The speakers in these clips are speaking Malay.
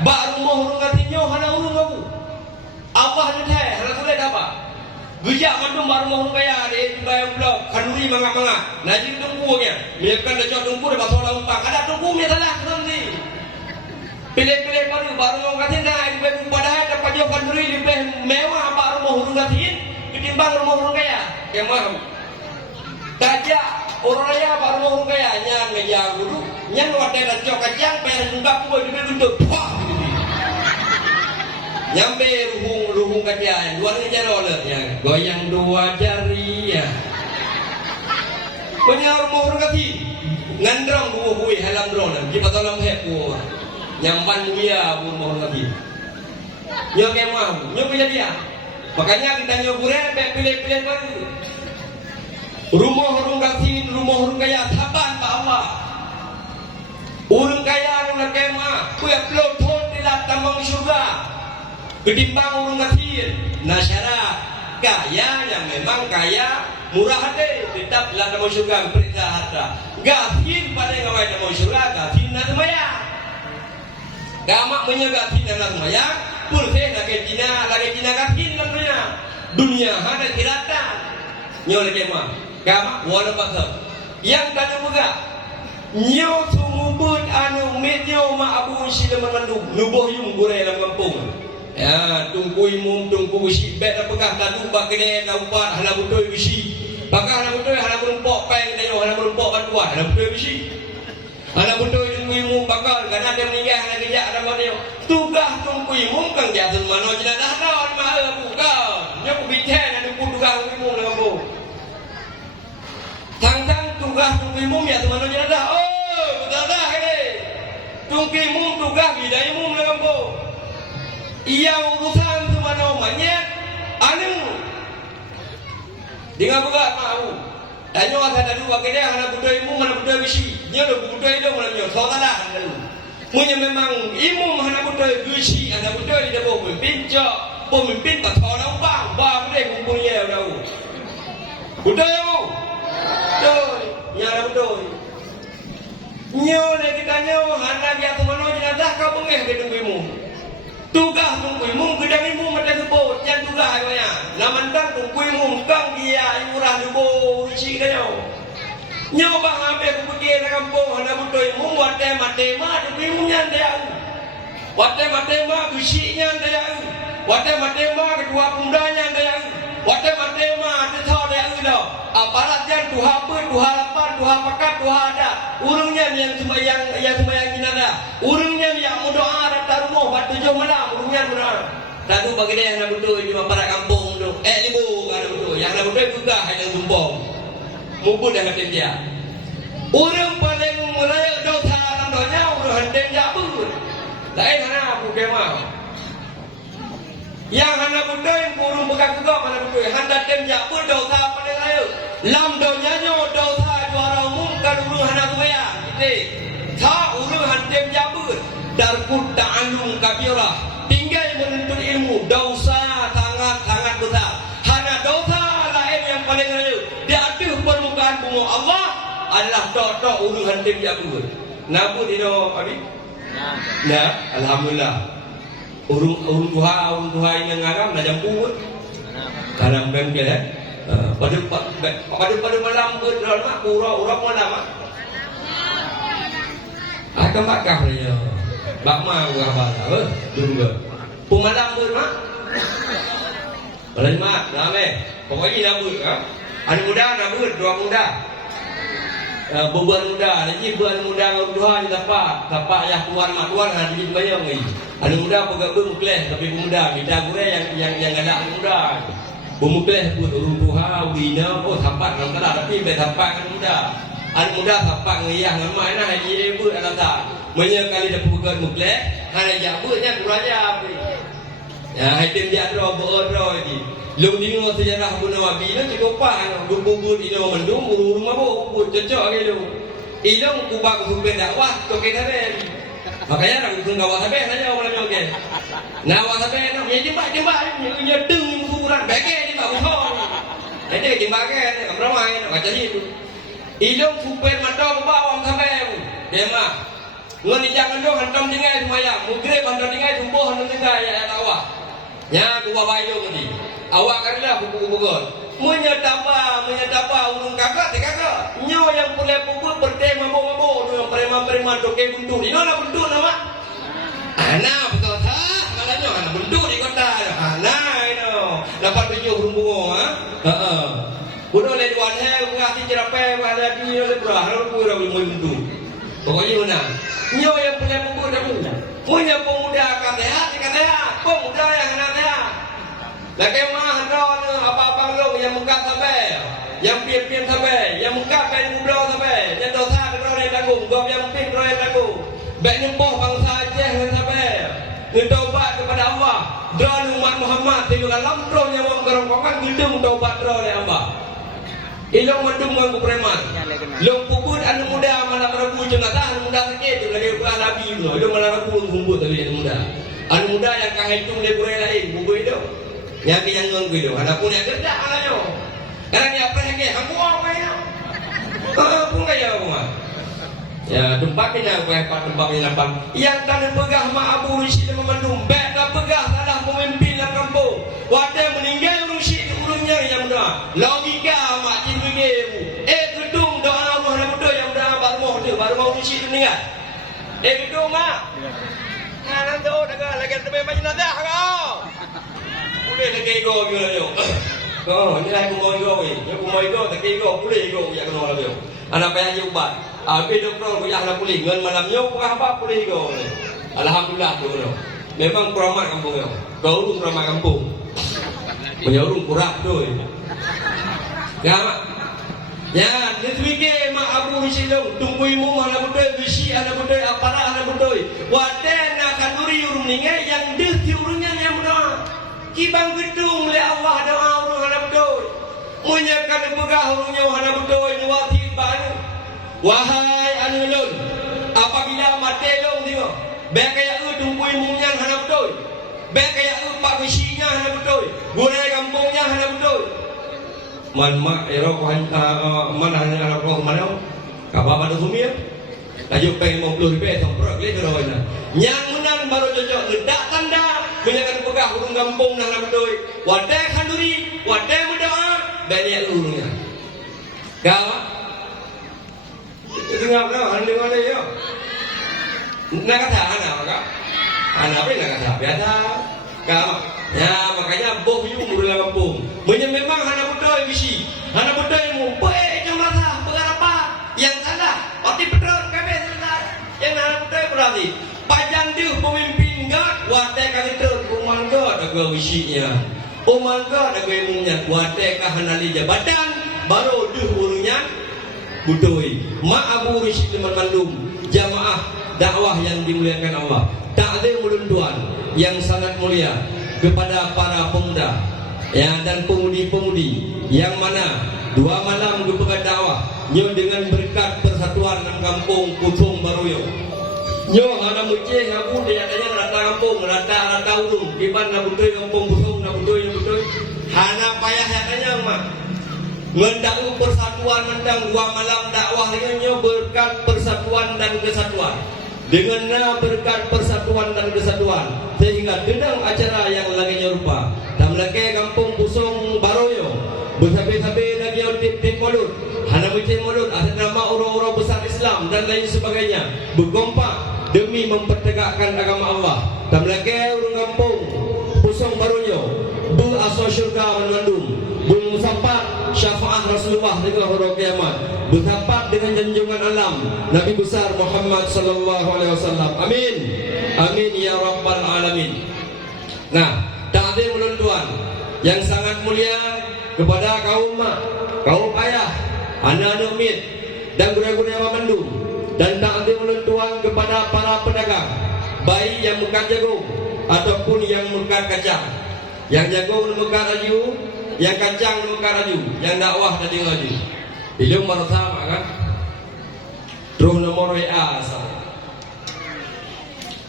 baru mau urung katinyo hana urung aku apa hana teh hana sudah apa bijak mandum baru mau urung kaya de bayang blok kanuri manga najib tunggunya miakan da cok tunggu da basola umpang ada tunggunya salah nanti pilih-pilih baru mau katin dah lebih padahal dapat jo kanuri lebih mewah baru mau urung katin ketimbang rumah urung kaya kemah Kajak orang raya baru mau kaya nyang ngejang dulu nyang wadah dan cok kajang pengen juga pun di bentuk nyampe ruhung kajang dua ngejar oleh ya goyang dua jari ya punya rumah orang kati ngandrong buih halam drone di patolam hepu nyampan dia rumah orang kati nyok emang nyok punya dia makanya kita nyobure pilih-pilih baru rumah urung katin, rumah urung kaya taban Pak Allah. Urung kaya urung kema, kuya pelotot di tamang surga. Ketimbang urung katin, nasyarat kaya yang memang kaya murah hati, tetap di tamang surga perintah harta. Gatin pada ngawai tamang surga, gatin na maya. Gamak menyegatin na maya, pulse lagi Cina gatin namanya. Dunia ada kiratan. Nyol kema. Kama wala pasal yang kada muga nyo sumubut anu medyo maabu sila mangandug nuboh yung guray lang kampung ya tungkuy mum tungku bisi bet apakah tadu bakene na upat hana butoy bisi baka hana butoy hana merumpok peng dayo hana merumpok bantuan hana butoy bisi hana butoy tungkuy mum bakal kana dia meninggal hana kejak ada dayo tugas tungkuy mum kang jatun mano jenazah dah ma buka nya kubiten anu tugas tungkuy mum lang kampung Tang-tang tugas tungki mum ya teman teman dah. Oh, betul dah ini. Tungki mum tugas bidai mum dalam bo. Ia urusan teman namanya anu. Dengan buka mau. Tanya asal dulu wakilnya hana budaya mum hana budaya bisi. Nya lo budaya dong mana nyo. Soalnya dah dulu. Punya memang imum hana budaya bisi, hana budaya di dalam pemimpin cok, pemimpin tak tahu orang bang boleh kumpulnya dah. Budaya mu. Doi, nyara doi. Nyo le kita nyo hana dia temono jenazah kau bengeh ke tungguimu. Tugas tungguimu gedangimu mata tubo yang tugas ayahnya. Namantang tungguimu kang dia murah tubo uci kanyo. Nyo bang ambe ku pergi ke kampung hana butoimu wate matema tungguimu nyan dia. Wate matema bisi nyan dia. Wate matema kedua pundanya dia. Wate matema ada thau dia ilo. Aparat yang tuha pun, tuha lapar, tuha pakat, tuha ada. Urungnya yang sembahyang jenazah. Urungnya yang berdoa datang rumah pada 7 malam. Urungnya berdoa. Lalu bagi dia yang nak berdoa di para kampung tu. Libu ada berdoa. Yang nak berdoa juga hanya tumpong. Mungkin dah kata dia. Urung paling mulai dosa dalam doanya urung hendak jabut. Lain mana aku kemau. Yang hana budaya burung bekas juga mana budaya hendak dem jabut dosa paling lain. Lam donya nyo dosa juara umum kan urung hana tuya. Kita tha urung hendak jabut darkut ta'allum kabirah. Tinggal menuntut ilmu dosa sangat besar. Hana dosa lain yang paling lain. Di atas permukaan bumi Allah adalah tok urung hendak jabut. Nabu dino abi? Nah, alhamdulillah. Urung tuha yang ngagam nak jemput. Kadang bengkel pada malam berdrama urang malam. Akan bakah dia. Bakma urang bala. Tunggu. Pemalam bermak. Bermak, rame. Pokoknya nak buat kan. Anak muda nak buat, dua muda. Bebuan muda, lagi buan muda ngau Tuhan tapak ayah tuan mak tuan ada di banyak ni. Ada muda pegabung mukles tapi muda kita gure yang ada muda. Bumukles pun urung Tuhan bina oh tapak dalam tanah tapi be tapak kan muda. Ada muda tapak ngiyah nama nah haji ibu alata. Banyak kali dah pegang mukles, hanya jabutnya kuraja. Ya haitim dia ro ini. Long dino sejarah Abu Nawawi itu cukup pahang bubur ino mendung rumah bubur cocok gitu. Ino kubang supir dakwah toke tabe. Makanya orang tunggawa tabe saja orang nyoke. Nawa tabe no ya jembak nya deng ukuran bege di bawah. Nanti jembak ke ramai macam itu. Ino supir mandong bawang tabe. Dema. Ngon jangan dong hantam dengai semayang. Mugrib hantam dengai tumbuh hantam dengai ya awak. Nya ku bawa yo tadi. Awak karilah buku-buku. Menyetapa urung kakak te kakak. Nyo yang pulai pukul berdema mabo-mabo tu yang preman-preman toke buntu. Ino na buntu nama. Ana betul ha. Kalanya ana buntu di kota. Ana ino. Dapat tujuh urung bungo ha. Heeh. Kudu le duan he ngati jerape ada di le berah lu ora buntu. Pokoknya mana? Nyo yang pulai pukul dah punya. Punya pemuda katehat, pemuda yang katehat. Lagi mah ron apa-apa lo yang muka sampai, yang pian-pian sampai, yang muka kain muda sampai, yang dosa ron yang tanggung, gua yang pin ron yang tanggung. Baik nyempoh bangsa Aceh sampai. Bertaubat kepada Allah. Dan umat Muhammad tinggal dalam ron yang wong kerongkongan hidung taubat ron yang Allah. Ilong mendung nganggu preman. Long pukul anu muda malam Rabu jenazah anu muda sakit tu lagi bukan Nabi tu. Ilong malam Rabu kumpul tapi anu muda. Anu muda yang kahitung dia boleh lain buku itu. Yang yang nganggu itu. Adapun yang kerja alanya. Karena dia apa lagi? Kamu apa ini? Pun kaya apa? Ya tempat ini apa? Tempat ini apa? Yang tak pegah mak Abu Rishid memandung. Baik tak pegah salah pemimpin dalam kampung. Wadah meninggal Rishid urungnya yang muda. Logika mak gedung doa Allah yang muda yang muda baru mau Rishid meninggal. Gedung mak. Nah tu dah lagi sampai macam nazah kau. Boleh lagi go yo. Kau ni lah kumoy go tak go boleh go ya kena lah yo. Anak payah ubat. Habis doktor ko ya lah boleh ngan malam yo apa boleh go. Alhamdulillah tu. Memang keramat kampung yo. Kau urung keramat kampung. Menyurung kurang tu. Ya, neswike mak Abu Hisilong tungguy mo mana budoy bisi ana budoy apara ana budoy. Waden akan duri urung ningai yang deh ti urungnya yang muda. Kibang gedung le Allah doa urung ana budoy. Munyakan begah urungnya ana budoy nuwati banu. Wahai anulun, apabila matelong dia, baik kaya tungguy mungnya ana budoy. Baik kaya pak bisinya ana budoy. Gure kampungnya ana budoy. Man mak erok mana hanya anak roh mana? Kapal pada sumir. Laju pengen 50 ribu somprok le kerawanya. Yang menang baru cocok ledak tanda menyakan pegah urung kampung nang bedoy. Wadah khanduri, wadah berdoa, banyak urungnya. Kau dengar dah hande mana yo. Nak kata anak kak. Anak apa nak kata biasa. Kau ya makanya boh yu mula kampung. Memang anak muda bisi. Anak muda yang baik yang rasa berapa yang salah. Waktu pedron kami salah. Yang anak muda berarti pajang dia pemimpin gak wadah kali ter rumah gak ada bisinya. Rumah gak ada ilmunya. Wadah kahanali jabatan baru dia urunya budoi. Mak Abu Rishid Mandum jamaah dakwah yang dimuliakan Allah. Tak ada mulunduan yang sangat mulia kepada para pemuda ya dan pemudi-pemudi yang mana 2 malam berpegang dakwah nyo dengan berkat persatuan dalam kampung Putung Baruyo nyo ana mucih ngabu dia adanya rata kampung rata urung kiban na butoy kampung Putung na butoy hana payah katanya mah ngendang persatuan ngendang 2 malam dakwah dengan nyo berkat persatuan dan kesatuan. Dengan berkat persatuan dan kesatuan sehingga dedang acara yang lagi nyerupa dan lagi kampung Pusong Baroyo bersabe-sabe lagi tip mulut hana mucin mulut ada nama orang-orang besar Islam dan lain sebagainya bergompak demi mempertegakkan agama Allah dan lagi orang kampung Pusong Baroyo berasal syurga menandung bermusafat syafaat Rasulullah dengan hari kiamat bersampat dengan junjungan alam Nabi besar Muhammad sallallahu alaihi wasallam. Amin. Amin ya rabbal alamin. Nah, takdir menentuan yang sangat mulia kepada kaum ayah, anak-anak mit dan guna-guna Mendung dan takdir menentuan kepada para pedagang baik yang mekat jagung ataupun yang mekat kacang. Yang jagung mekat laju, yang kacang mekat laju, yang dakwah tadi laju. Ilmu baru sama kan? Terus nomor WA.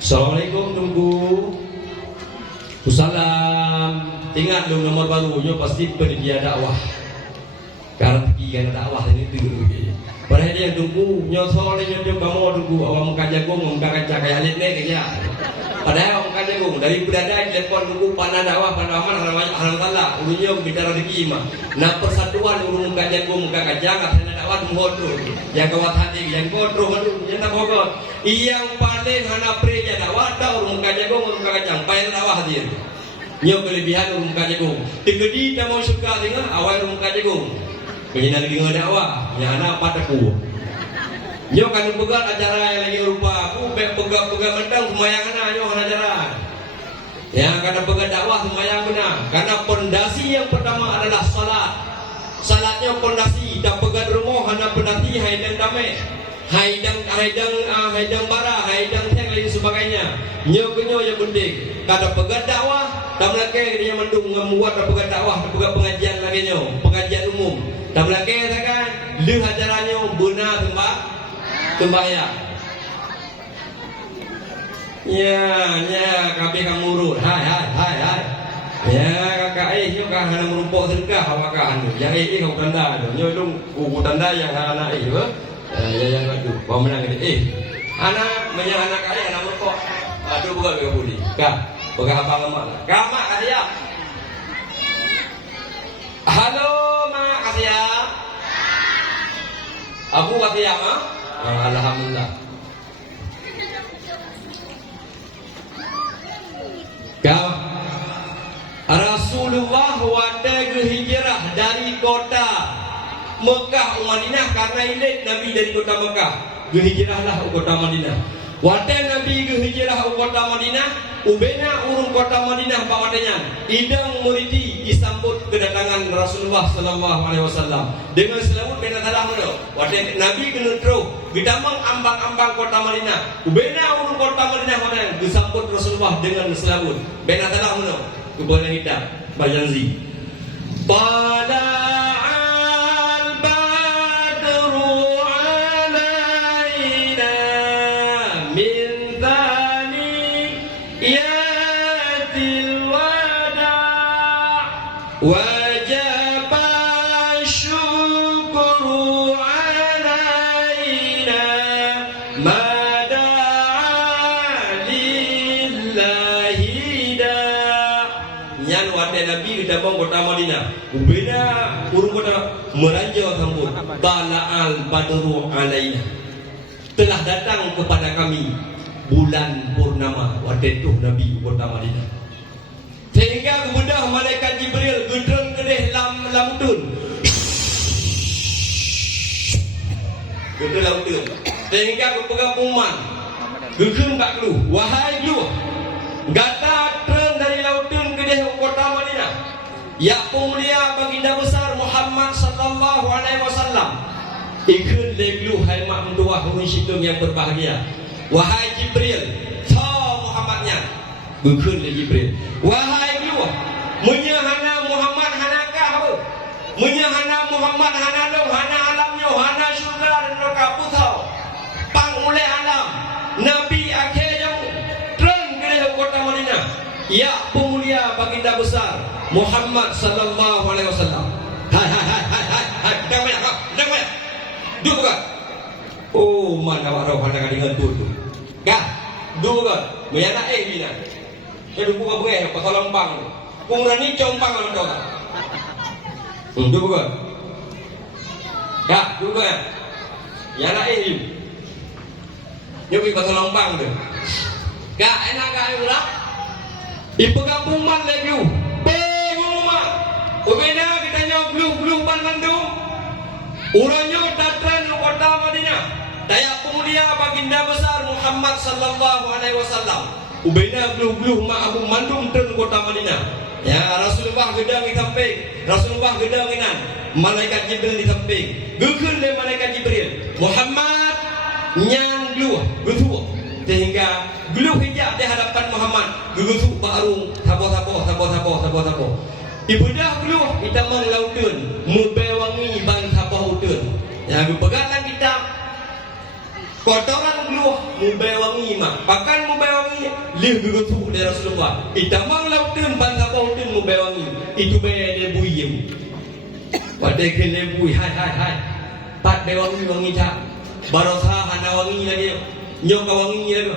Assalamualaikum tunggu. Salam. Ingat lu nomor barunya pasti penyedia dakwah. Karena tiga dakwah ini dulu. Padahal dia tunggu nyosol dia kamu tunggu awak muka jagung muka kaca kayak alit nih kerja. Padahal muka jagung dari berada telepon tunggu panah dakwah alhamdulillah ulunnya bicara rezeki mah. Nah persatuan ulun muka jagung muka kaca nggak dakwah muhodro. Yang kawat hati yang kodro yang tak bogor. Yang paling hana preja dakwah tahu muka jagung muka kaca payah dakwah dia. Nyo kelebihan ulun muka jagung. Tegedi tak mau suka dengan awal muka jagung. Penyinar lagi ngedakwah, ya anak padaku. Nyo kan pegang acara yang lagi rupa, aku pegang mentang semayang anak nyo acara. Ya karena pegang dakwah semayang benar. Karena pondasi yang pertama adalah salat. Salatnya pondasi, dan pegang rumah hanya pondasi haidang damai, haidang bara, haidang teng lain sebagainya. Nyo yang penting. Kada pegang dakwah, tak melaki dia mendung membuat pegang dakwah, pegang pengajian lagi nyo, pengajian umum. Tak melaki kan, lu ajarannya benar sembahyang. Ya, kami kamu urut. Hai. Ya, kakak yo kah hana merumpok sedekah awak kan. Yang kau tanda, nyo dong kuku tanda yang anak ya yang aduh, kau menang ini. Anak anak anak merumpok. Aduh bukan bega budi. Kah, bega apa lemak? Kamak kasih. Halo, mak kasih ya. Aku kasih ya, mak. Alhamdulillah. Kau Rasulullah wada hijrah dari kota Mekah ke Madinah karena ilik Nabi dari kota Mekah. Hijrahlah ke kota Madinah. Wada Nabi hijrah ke kota Madinah, ubena urung kota Madinah bawadanya. Idang muridi disambut kedatangan Rasulullah sallallahu alaihi wasallam dengan selawat bena salam do. Wada Nabi genutro gedamang ambang-ambang kota Madinah. Ubena urung kota Madinah mana disambut Rasulullah dengan selawat bena salam do. Kepada kita Bajanzi. وجب الشكر علينا ما دعا لله داع. Nyan wate Nabi kita bang kota Madinah. Ubena urung kota meranjau sambut. Tala'al badru alaina. Telah datang kepada kami bulan purnama wate tuh Nabi kota Madinah. Sehingga kemudian malaikat Jibril gedreng kedeh lamtun. Gedreng lamtun. Sehingga kepegang uman. Gegem kat lu. Wahai lu. Gata tren dari lautun kedeh kota Madinah. Ya pemulia baginda besar Muhammad sallallahu alaihi wasallam. Ikun leglu hai mak mentua hurun syidung yang berbahagia. Wahai Jibril, sa Muhammadnya. Gegem le Jibril. Wahai lu, menyahana Muhammad hanakah, menyahana Muhammad hanadong, hana alamnya, hana syurga dan neraka putau. Pang mulai alam, Nabi akhir yang tren ke kota Madinah. Ya pemulia baginda besar Muhammad sallallahu alaihi wasallam. Hai, damai. Dua bukan. Oh, mana awak roh pandangan dengan tu. Kah, dua bukan. Menyana bina. Jadi buka buka pasal lempang. Kumrani compang orang tua. Dua bukan. Ya, dua bukan. Ya nak ini. Nyobi pasal lempang tu. Gak enak gak ulah. Ipegang puman lagi. Pengumuman. Ubena kita nyoblu pandandu. Urangnya datang kota Madinah. Daya pemulia baginda besar Muhammad sallallahu alaihi wasallam. Ubena bluh mak Abu Mandum ten kota Madinah. Ya Rasulullah gedang di samping, Rasulullah gedang inan, malaikat Jibril di samping. Gegeun le malaikat Jibril. Muhammad nyang bluh, gutu. Sehingga bluh hijab di hadapan Muhammad. Gutu baru sabo. Ibudah bluh kita mang lautun, mubewangi ban sabo utun. Ya pegangan kita kotoran bluh mubewangi mak pakan mubewangi lih gugutu dari Rasulullah itamang lautun bangsa pautun mubewangi itu bede buyem pada kene buy hai pat tat be wangi tak barotha hana wangi lagi nyok wangi lagi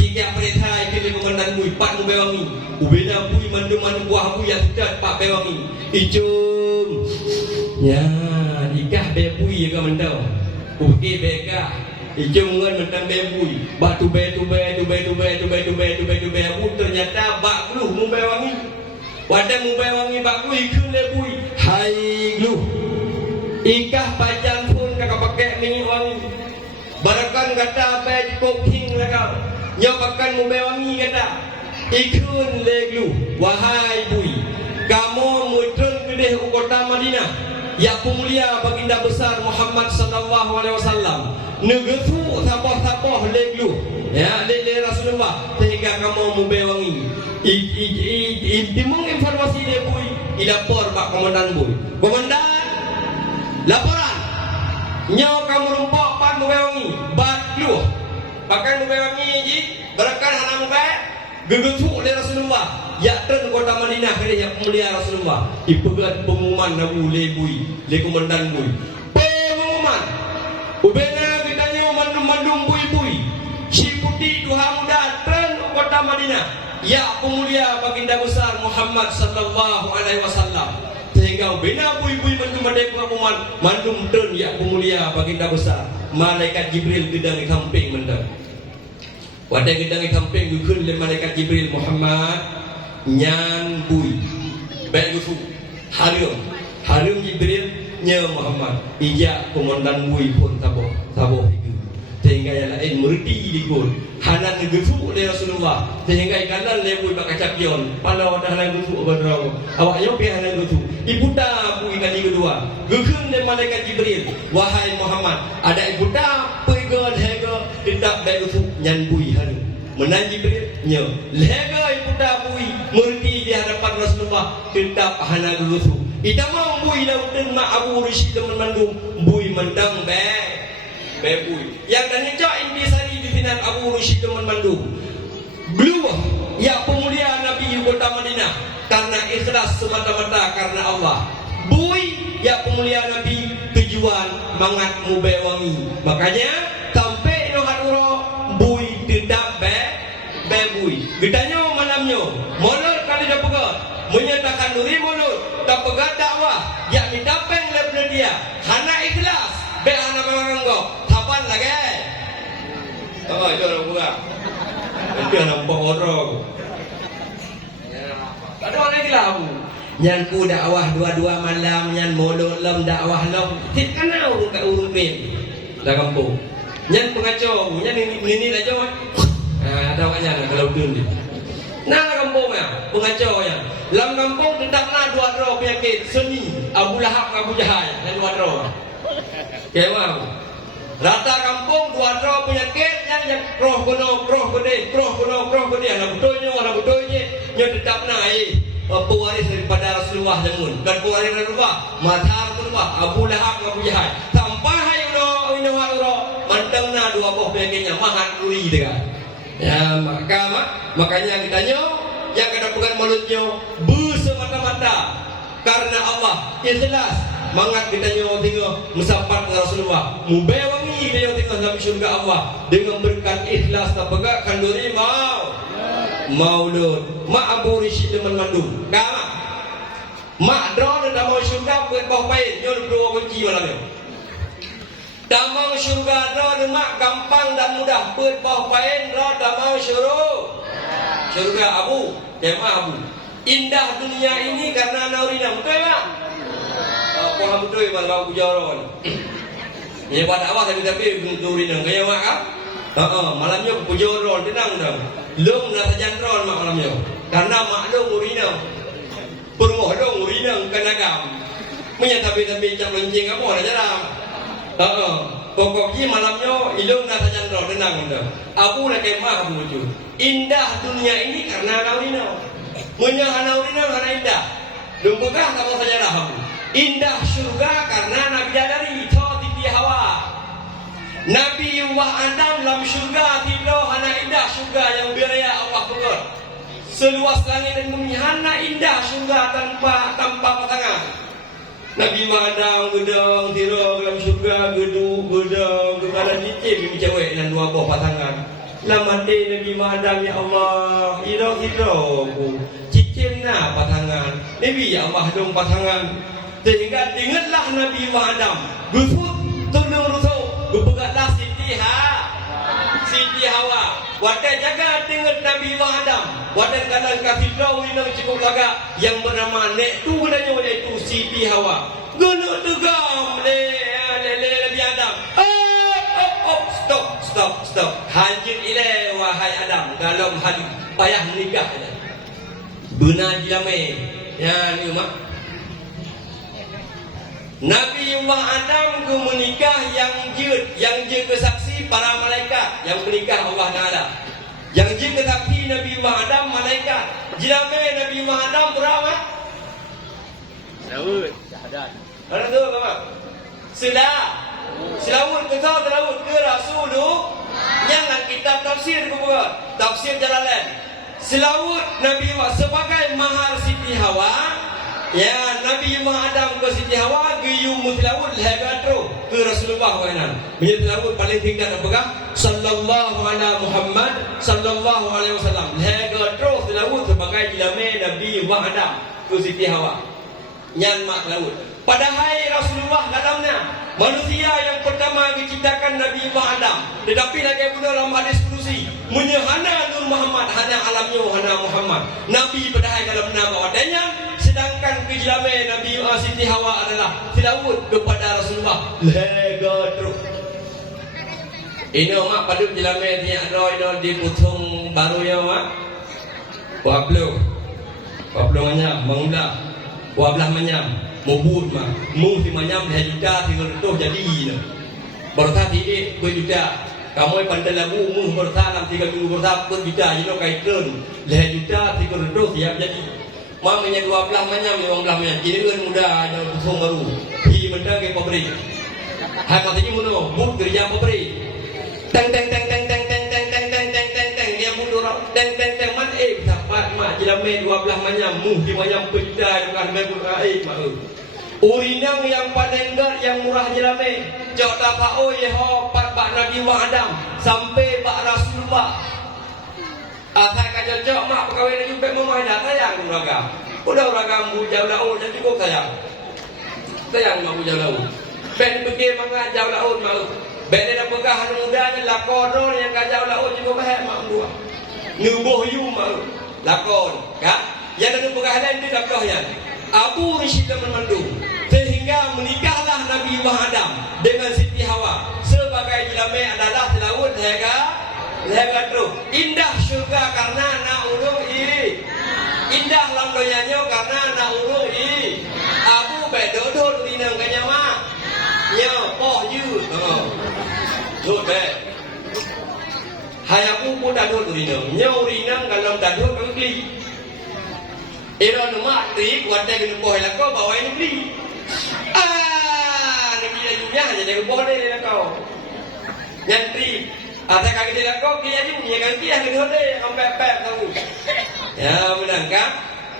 jika perintah itu komandan bui pat be wangi ubeda bui mandu buah bui yang tidak pak be wangi icum ya nikah be bui ke mendau uki beka icum ngan mentang be bui batu be ternyata bak lu mu be wangi wadah mu be wangi bak lu ikun le bui hai lu ikah pajan pun kakak pakai minyak wangi barakan kata be koking lakau nyobakan mu be wangi kata ikun le lu wahai bui kamu mudun kedeh kota Madinah ya pemulia baginda besar Muhammad sallallahu alaihi wasallam negetu tabah leglu ya le Rasulullah sehingga kamu membewangi dimung informasi dia bui idapor pak komandan bui komandan laporan nyaw kamu rumpok pan membewangi batlu pakai membewangi ji berakan hana muka gegetu le Rasulullah ya dan kota Madinah kali yang mulia Rasulullah ipegat pengumuman nabu lebui le komandan bui pengumuman ubena kitanya mandum bui si putih Tuhan muda dan kota Madinah ya pemulia baginda besar Muhammad sallallahu alaihi wasallam sehingga ubena bui mandum pengumuman mandum dan ya pemulia baginda besar malaikat Jibril gedang di kamping mendang wadah gedang di kamping dukun le malaikat Jibril Muhammad nyan bui baik gusu harum Jibril nya Muhammad ija komandan bui pun tabo itu sehingga yang lain merdi dikul hanan gusu le Rasulullah sehingga ikanan le bui bakacapion pala wadah hanan gusu obadraw awak yo pi hanan gusu ibu ta bui kali kedua gukun le malaikat Jibril wahai Muhammad ada ibu ta pegon hego tidak baik gusu nyan bui harum menan Jibril nya lega ibu ta bui merdi di hadapan Rasulullah tetap hana gusu ita mau bui lautan ma Abu Rashid mandung bui mendang be bui yang dan itu intisari di sinan Abu Rashid mandung beliau ya pemulia Nabi kota Madinah karena ikhlas semata-mata karena Allah bui ya pemulia Nabi tujuan mangat mu bewangi makanya sampai no haduro bui tidak be bui gedanya malamnya molor kali dah pegat menyatakan duri mulut tak pegat dakwah yakni dapeng lebih dia hana ikhlas be hana menganggap tapan lagi oh itu orang buka itu anak orang ada orang ikhlas nyan ku dakwah dua-dua malam nyan mulut lem dakwah lem tit kanau ke urung pin dah kampung nyan pengacau nyan ini aja ada awaknya kalau dun nah kampung ya pengacau ya lam kampung tidak na dua roh penyakit seni Abu Lahab Abu Jahal dan dua roh kemau rata kampung dua roh penyakit yang roh gede anak betulnya nya tetap naik pewaris daripada Rasulullah jamun dan pewaris Rasulullah matar Rasulullah Abu Lahab Abu Jahal sampai hayo no mantang na dua roh penyakitnya mahan duri dekat ya makanya kitanya yang kena pegang mulutnya bersemata-mata karena Allah ikhlas mangat kitanya tengok mesapat Rasulullah mubewangi dia tengok dalam syurga Allah dengan berkat ikhlas tak pegang kanduri maulud mak Abu Rashid dengan mandum kama mak drone dah mau syurga buat bau pain nyon dua kunci malam damang syurga roh mak gampang dan mudah put bau pain roh damang syurga Abu tema Abu indah dunia ini karena naurina betul tak? Apa betul malam Abu Jaron ya pada awal tapi naurina kaya mak malamnya Abu Jaron tenang dah lom nak jandron mak malamnya karena mak lom urina permoh dong urina kanagam menyatapi cap lonceng apa ada jalan pokoknya malamnya ilung nasa jandro tenang dah. Abu nak kemah Abu itu. Indah dunia ini karena naurina. Munya naurina karena indah. Lumpukah sama sejarah Abu. Indah surga karena Nabi dari di hawa. Nabi Adam dalam surga tidak hanya indah surga yang biaya Allah pegar. Seluas langit dan bumi hanya indah surga tanpa pasangan. Nabi Adam gedang tiro dalam syurga gedung gedang kepada dicim cewek dan dua buah pasangan. Lamate Nabi Adam ya Allah, iro ku cicim na pasangan. Nabi ya Allah dong pasangan. Sehingga ingatlah Nabi Adam, gusut tundung rusuk, bebegatlah Siti Hawa. Wadah jaga dengan Nabi Adam. Wadah kadang kasih tahu ini cukup laga yang bernama Nek tu kenanya iaitu Siti Hawa. Guna tegam Nabi Adam. Stop. Hancur ilai wahai Adam dalam hal payah menikah. Benar jilame. Ya ni mak. Nabi Adam ke menikah yang je kesaksi para malaikat yang menikah Allah Taala. Yang je kesaksi Nabi Adam malaikat. Jilame Nabi Adam berapa? Daud, syahadat. Ada tu apa? Selawut ke kau selawut ke Rasulullah. Jangan kitab tafsir ke buat. Tafsir Jalalain. Selawut Nabi sebagai mahar Siti Hawa. Ya Nabi Adam ke Siti Hawa giyu mutlawud lagatro ke Rasulullah wainan. Mutlawud paling tingkat apa? Sallallahu ala Muhammad sallallahu alaihi wasallam. Lagatro selawud sebagai jilame Nabi Adam ke Siti Hawa. Nyan mak laut. Padahal Rasulullah dalamnya manusia yang pertama diciptakan Nabi Adam. Tetapi lagi dalam hadis kudusi menyehana Nur Muhammad hana alamnya hana Muhammad. Nabi padahal dalam nama wadanya. Sedangkan kejilame Nabi Siti Hawa adalah tilawud kepada Rasulullah. Lega terus. Ini mak pada jilame dia ada di putung baru ya mak. Wablu manyam mengulah. Wablah manyam mubud mak. Mu si manyam dah juta 300 jadi. Berta ti ku juta. Kamu pandai lagu mu berta 3 minggu berta pun juta jino kaitun. Dah juta 300 siap jadi. Mamanya 12 manyam 15 manyam. Ini kan muda ada pusong baru. Hi benda ke pabrik. Hai katanya muno, mut kerja pabrik. Teng dia mundur. Teng man dapat mak jilame 12 manyam mu di manyam pejuta bukan mebul mak. Urinang yang padenggar yang murah jilame. Jok tapa yeho pat Nabi Adam sampai Pak Rasulullah. Atai kajal jok mak pegawai ni jumpa memang dah sayang uragam. Udah uragam bujau laut jadi kok sayang. Sayang mak bujau laut. Ben pergi manga jauh laut mau. Ben dah pegah mudanya lakon yang kajau laut juga bahaya mak dua. Nubuh yu mau. Lakon, kan? Yang ada pegah lain di dakahnya. Abu Rashid memandu sehingga menikahlah Nabi Adam dengan Siti Hawa sebagai jilame adalah laut Lega terus. Indah syurga karena nak urung indah lamdoyanyo karena nak urung Abu bedo dinang kanya mak. Nyo poh yu. Dot be. Hai aku pun dah dot dinang. Nyo dinang kalau dah dot kali. Era mak tri kuat dah kena poh lah kau bawa ini beli. Ni dia junya jadi boleh lah kau. Nyantri ada kaki dia kau dia juga dia kaki yang kedua dia ambek-ambek tahu. Ya benar kan?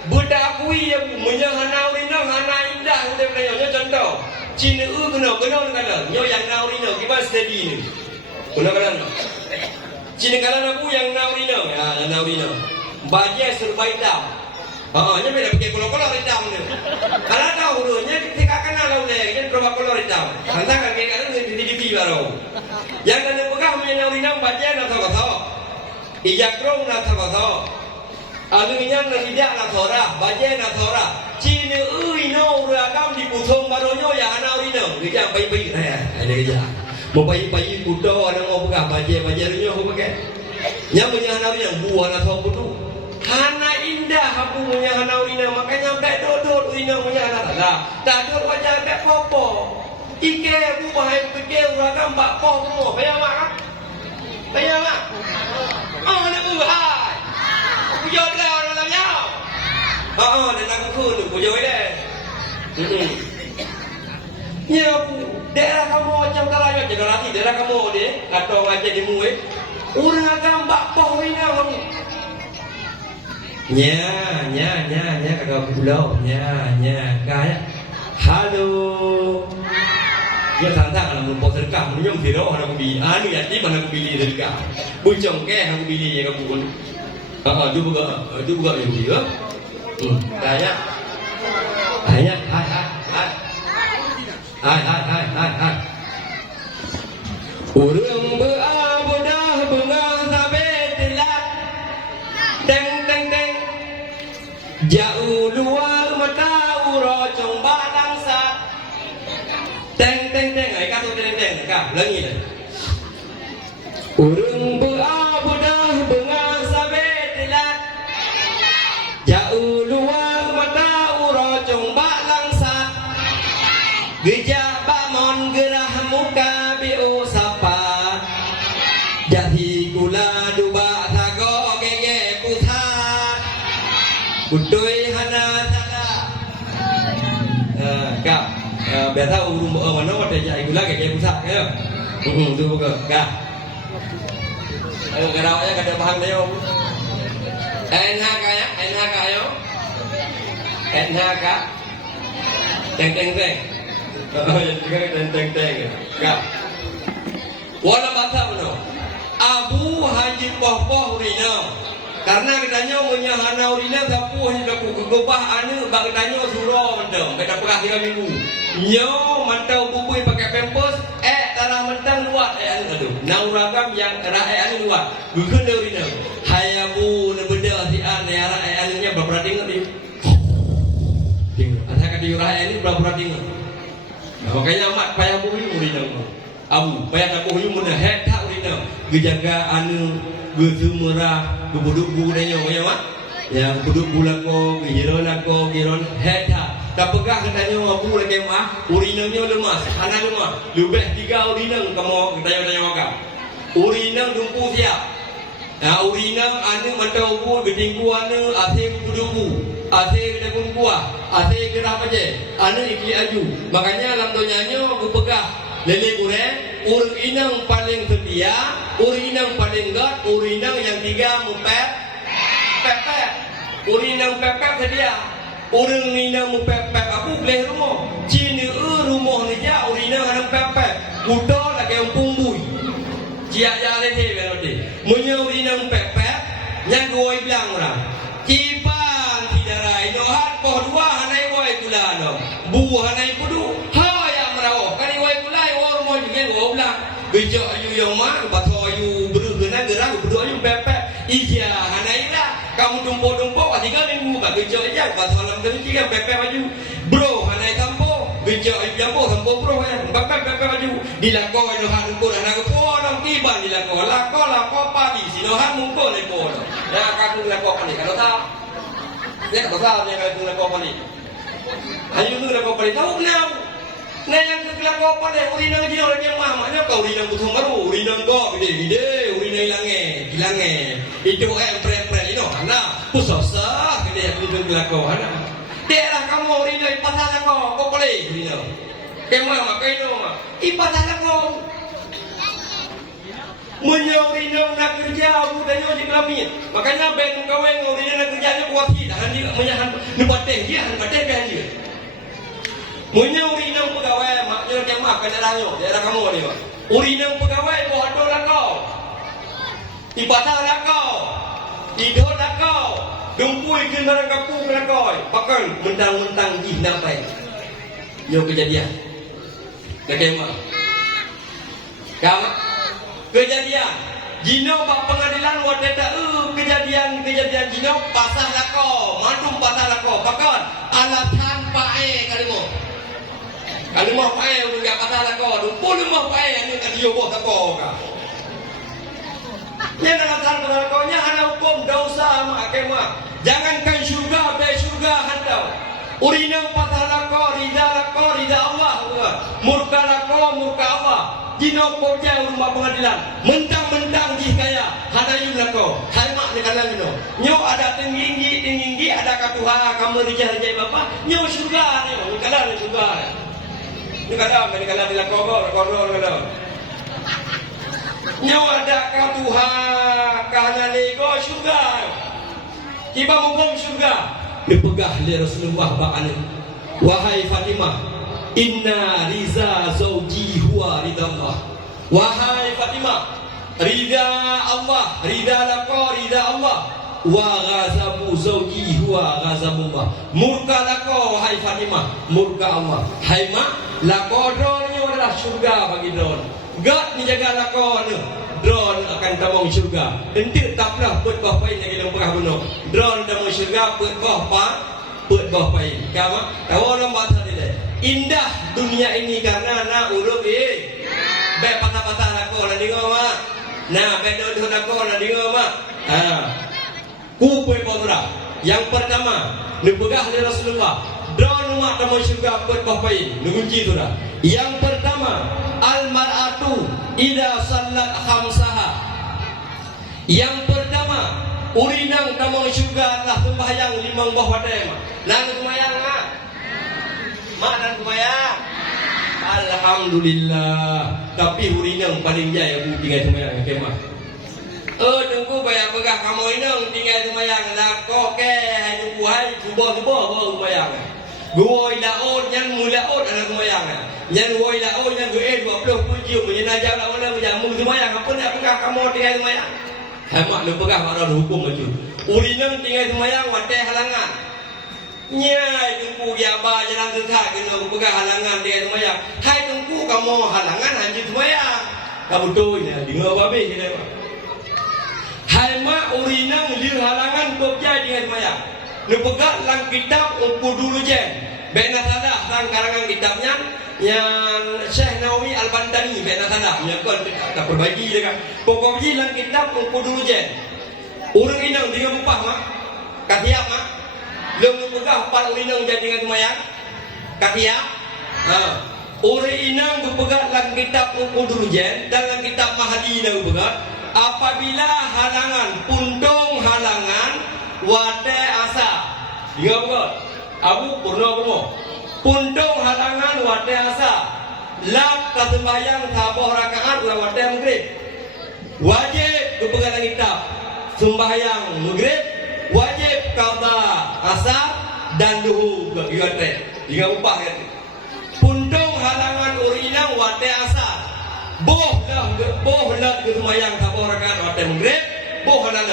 Budak kui yang menyahana urinang hana indah udah menanya contoh. Cina kena nyo yang naurino gimana steady ni. Kena. Cina kalau aku yang naurino ya yang naurino. Baju serba hitam. Nya beda pakai kolor hitam ni. Kalau tahu dulunya kita kenal lah ni, kita coba kolor hitam. Hantar kaki kan di TV baru. Yang ada pegang punya urinang baca nak tahu. Ijakrong nak tahu. Alunya nak tidak nak thora, baca nak thora. Cina no uragam di putung barunya yang ana urinang. Dia bayi-bayi ada kerja. Mau bayi-bayi kuda ada mau pegang baca rinyo aku pakai. Yang punya ana urinang buah nak tahu betul. Hana indah aku punya hana urinang makanya sampai dodot urinang punya anak tak dodot wajah sampai popo. Ike buah yang pikir uragam bak poh semua. Bayang mak kan? Bayang mak? Oh nak buah. Pujuk dah dalamnya. Dan aku kun pujuk dia. Ya aku daerah kamu macam kalau aja jangan nanti daerah kamu dia atau ngaji di muai. Uragam bak poh urinang kamu. Nya kakak pulau nya kaya hal wabarakatuh. Dia tantang kalau mau sedekah, menyom tidak orang aku beli. Anu ya, di mana aku beli sedekah? Bucong ke aku beli ya kamu pun. Itu buka yang dia. Tanya, hai. Urang beabudah bunga sabet telat. Teng. Jauh luar mata urocong balang sat. Teng. Ai kata teng. Kah, lagi dah. Urang beabudah bunga sabet telat. Jauh luar mata urocong balang sat. Gejak bamon gerah muka biu sapa. Jahi gula duba thago gege pusat. Kudoi hana tada. Kak, biasa urung mana ada jahi gula gege pusat ya. Tu buka. Kak. Ayo garau ya kada paham dia. NHK ya, NHK yo. NHK. Teng. Teng. Kak. Wala mata beno. Abu Haji Poh Rina. Karena katanya menyahana urina sapu hanya ku kegobah anu bak katanya surau mendem kada pernah 3 minggu. Nyo mantau bubui pakai pampers tarah mentang luat anu aduh. Nau ragam yang anu luat. Bukan urina. Hayabu nebeda si an ya anunya berapa dingin di. Ada kata urah ini berapa dingin. Makanya mak payah bumi urina. Abu payah aku yu mun het tak urina. Gejaga anu gesumurah buduk budanya ya mak. Ya buduk bulako giron heta. Tak pegah katanya abu lagi mah urinanya lemas, hana lemah. Lebih 3 urina kamu katanya maka. Urina dumpu siap. Nah urina anu mantau bu gedingku anu ase buduku. Ase gedakun kuah, ase gerah paje. Anu ikli aju. Makanya lam donyanya bu pegah lele goreng, urang inang paling setia, urang inang paling gat, urang inang yang 3 mupet, pepet, urang inang pepet sedia, urang inang mupet aku boleh rumah, cina rumah ni ja, urang inang anang pepet, mudah lagi yang pumbui, cia lele berarti, munya urang inang pepet, yang dua bilang orang, kipan tidak rai, nohat poh 2 hanai wai gula no, bu hanai pudu, rawah kali wai kulai orang mau juga gobla bejo ayu yang mah bato ayu berugena gerah berdoa ayu bepek iya hanaira kamu dumpo 3 minggu ka bejo aja bato lam tadi 3 bepek ayu bro hanai tampo bejo ayu jampo tampo bro ya bepek ayu dilako ayu han ko na ko orang tiban dilako lako padi sinohan mungko le ko ya kadung lako pani kalau tak ya kalau tak ya kadung lako pani ayu tu lako pani tahu kenapa. Nah yang kegelang kau pada urinang gila lagi yang mamanya kau urinang butuh baru urinang kau gede urinang hilangnya itu empret ini mana pusasa gede yang kegelang kau mana daerah kamu urinang ipatah kau boleh urinang kemana makai itu ipatah kau menyurinang nak kerja budaya di kelamin makanya ben kau yang urinang nak kerjanya buat kita hanya menyahan nubateh dia nubateh dia Munya urinang pegawai maknya jemaah kendaraan daerah kamu ni. Urinang pegawai bodoh lah kau. Ipatah lah kau. Tidur lah kau. Dumpui kendaraan kampung lah kau. Pakai mentang-mentang ih nampai. Yo kejadian. Dah kemah. Kamu kejadian. Jino bak pengadilan wadata kejadian jino pasah lah kau. Mandum pasah lah kau. Pakai alatan pae kalimu. Kalau mau pakai enggak kata lah kau, pun mau pakai ini kan dia buat kau kan. Yang dalam tangan kau nya ada hukum dosa mahkamah. Jangankan surga, be surga handau. Urinang patah lah kau, rida Allah. Murka lah kau, murka Allah. Jino kerja rumah pengadilan, mentang-mentang di kaya, hadayu lah kau. Hai mak ni kalang ini. Nyo ada tinggi, ada katuha, kamu rijah bapa. Nyo surga ni, kalang surga. Ini kadang kalau dilakor kalau nyawa ada kau Tuhan karena lego surga tiba mengom surga dipegah oleh Rasulullah ba'an wahai Fatimah inna riza zauji huwa ridha Allah. Wahai Fatimah, ridha Allah, ridha lako ridha Allah, wa ghazabu zauji huwa ghazabullah. Murka lako wahai Fatimah, murka Allah. Hai mak, lako dronnya adalah syurga bagi dron. Gak ni jaga lako ni, dron akan tamang syurga. Entik taklah put bawah pain lagi dalam pekah bunuh. Dron tamang syurga put bawah pain. Kama tahu orang bahasa dia. Indah dunia ini karena nak urut baik patah-patah lako nak dengar mak. Nah, baik doh lako nak dengar mak. Kupui potra. Yang pertama, dipegah oleh Rasulullah. Drone mak tamu syurga put bawah pain. Ngunci tu dah. Yang pertama, al-mar'atu idza sallat khamsaha. Yang pertama, urinang tamu syurga adalah sembahyang limang buah wadai mak. Nang sembahyang mak. Mak nang sembahyang. Alhamdulillah. Tapi urinang paling jaya aku tinggal sembahyang ke mak. Tunggu bayar pegah kamu inang tinggal sembahyang dah kok ke hai tunggu hai subuh-subuh baru sembahyang. Gua ilaut yang mulaut anak sembahyang. Yang gua ilaut yang gua 20 pujiu menyenajah lah mana menjamu sembahyang apa nak pegah kamu tinggal sembahyang. Hai mak lu pegah mak dah hukum macam. Urinang tinggal sembahyang watai halangan. Nyai tunggu dia ba jalan dekat kena pegah halangan tinggal sembahyang. Hai tunggu kamu halangan anjing sembahyang. Kamu betul ni dengar babe kita. Hai mak urinang liu halangan kopjai dengan sembahyang. Lu pegat lang kitab umpu dulu jen. Bena sadah lang karangan kitabnya yang Syekh Nawawi Al-Bantani bena sadah nya kon tak berbagi dia kan. Pokok ji lang kitab umpu dulu jen. Urang inang dengan upah mak. Katiap mak. Lu pegat par urinang jadi dengan sembahyang. Katiap. Urang inang pegat lang kitab umpu dulu jen dan lang kitab Mahdi dah pegat. Apabila halangan pundong halangan wadai asa dia buat abu purno pundong halangan wadai asa lak sembahyang taboh rakaat ulah wadai maghrib wajib kepegangan kitab sembahyang maghrib wajib qada asar dan duhur wadai dia upah kan pundong halangan urinang wadai asar boh lah ke sembahyang taboh rakaat wadai maghrib boh lah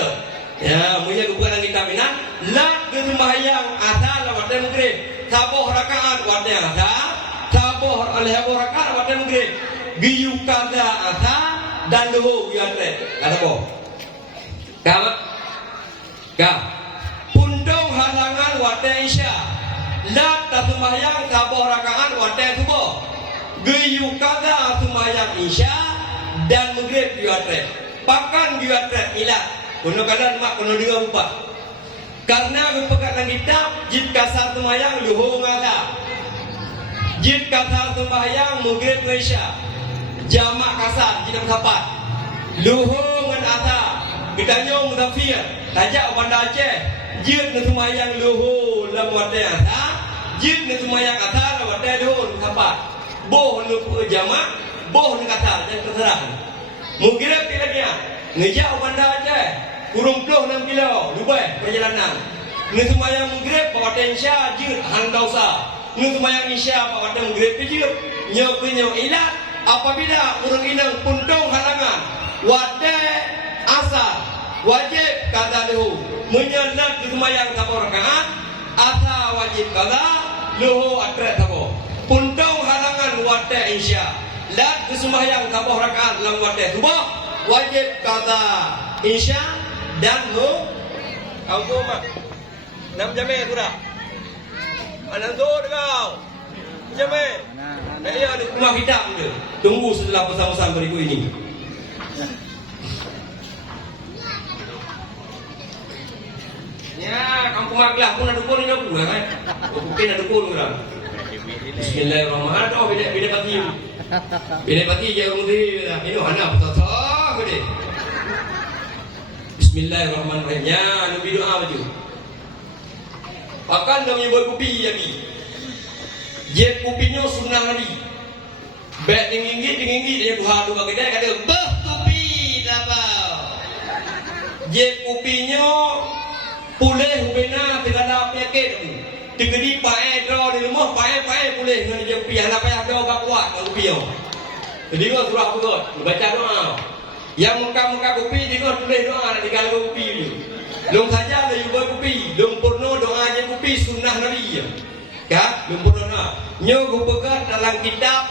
ya, punya kebukaan kita minat. Lak ke sembahyang asar wadai maghrib. Taboh rakaat wadai asar. Taboh rakaat wadai maghrib. Giyu kada asar dan duhur wadai. Ada apa? Kam. Pundong halangan wadai isya. Lak ke sembahyang taboh rakaat wadai subuh. Giyu kada sembahyang isya dan maghrib wadai. Pakan wadai ilat. Kuno kalan mak kuno dengar upah. Karena berpegat dalam kitab jid kasar sembahyang luhur ngata. Jid kasar sembahyang maghrib isya. Jamak kasar jid sapat. Luhur ngan ata. Kita nyong musafir. Tajak bandar Aceh. Jid sembahyang luhur lam wadai ata. Jid sembahyang ata lam wadai luhur sapat. Boh luhur jamak, boh kasar dan terserah. Maghrib bila dia ngejak bandar Aceh. Kurung 26 kilo Dubai perjalanan. Ni sembahyang maghrib bawa tensya jir handausa. Ni sembahyang isya bawa maghrib jir. Nyo ilat apabila urang inang pundong halangan wadai asar wajib kada lahu menyelat di sembahyang sabor rakaat asa wajib kada lahu atret sabor. Pundong halangan wadai isya lat di sembahyang sabor rakaat lang wadai subuh wajib kada isya dan lu kau mak 6 jam tu dah anak tu kau jam dia ada rumah kita je tunggu setelah pesan-pesan berikut ini ya kampung Maglah pun ada pun ada pula kan mungkin ada pun orang Bismillahirrahmanirrahim beda pati je umri ini anak betul gede Bismillahirrahmanirrahim. Ya, Nabi doa baju. Pakan kami buat kopi ya bi. Je kopinya sunnah Nabi. Bet tinggi dia buah dua kedai kata beh kopi dabau. Je kopinya pulih bena tegada penyakit. Tigedi pae draw di rumah pae pulih pulih dengan dia kopi. Hana payah doa bak kuat dengan kopi. Jadi kau surah berikut, baca doa. Yang muka-muka kopi dia tulis doa nak tinggal kopi ni. Long saja ada juga kopi, long purno doa je kopi sunnah Nabi. Kan? Long purno doa. Nyo gupegat dalam kitab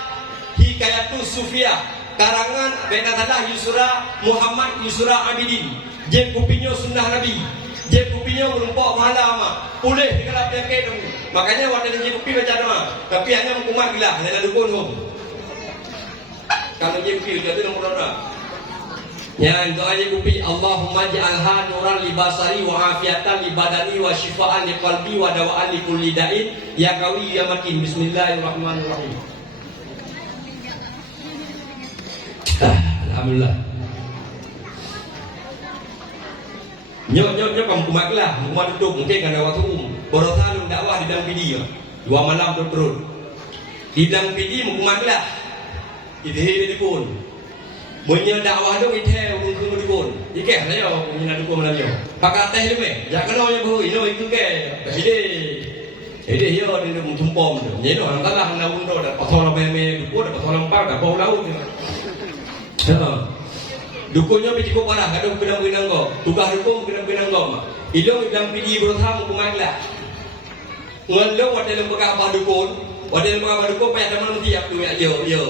Hikayatus Sufiyah karangan Benatallah Yusra Muhammad Yusra Abidin. Je kopinya sunnah Nabi. Je kopinya merumpok mahala pulih dikelap penyakit tu. Makanya waktu dia kopi baca doa. Tapi hanya mengkumat gelah, hanya dukun tu. Kalau je kopi dia tu nombor doa. Ya, doa je kopi Allahumma ja'alha nuran li basari wa afiatan li badani wa shifaan li qalbi wa dawaan li kulli da'in ya qawi ya matin. Bismillahirrahmanirrahim. Alhamdulillah. Nyok kamu kumaklah, rumah duduk mungkin karena waktu baru salung dakwah di dalam video 2 malam berturut. Di dalam video kumaklah. Itu dia pun. Punya dakwah tu kita urung di pun. Ikan saya punya dukung malam yo. Pakai teh ni meh. Jak kena yang baru ini itu ke. Ide yo ni dum tumpom tu. Ni no orang talah na undo dah pasal meme dukung dah pasal lampak dah bau laut ni. Dukunnya cukup parah, kadang pinang-pinang kau. Tugas dukung pinang-pinang kau. Ilong dalam PD berusaha mengumatlah. Ngelong ada lembaga apa dukun, ada lembaga apa dukun payah teman mesti apa tu yo.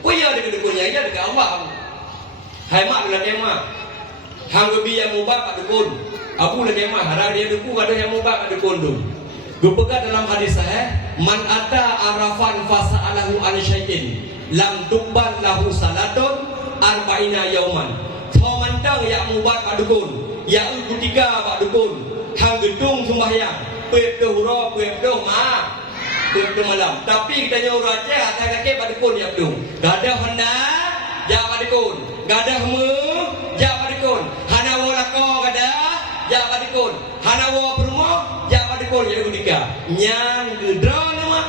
Oh ya dekat dukunnya ya dekat Allah. Hai mak nak kemak. Hang gebi yang mubak kat dukun. Abu nak kemak, harap dia dukun ada yang mubak kat dukun tu. Gupegat dalam hadis man ata arafan fasa'alahu an syai'in lam tuqbal lahu salatun arba'ina yauman. Famantang yang mubak kat dukun, yang ketiga kat dukun. Hang gedung sembahyang, pep dohra, pep doh ma. Pep doh malam. Tapi kita nyawa raja atas kaki kat dukun ya belum. Gadah hendak jak kat dukun. Gadah me jak kat dukun. Hana wala ko gadah jak kat dukun. Hana wala permo jak kat dukun ya ketiga. Nyang gedra nama.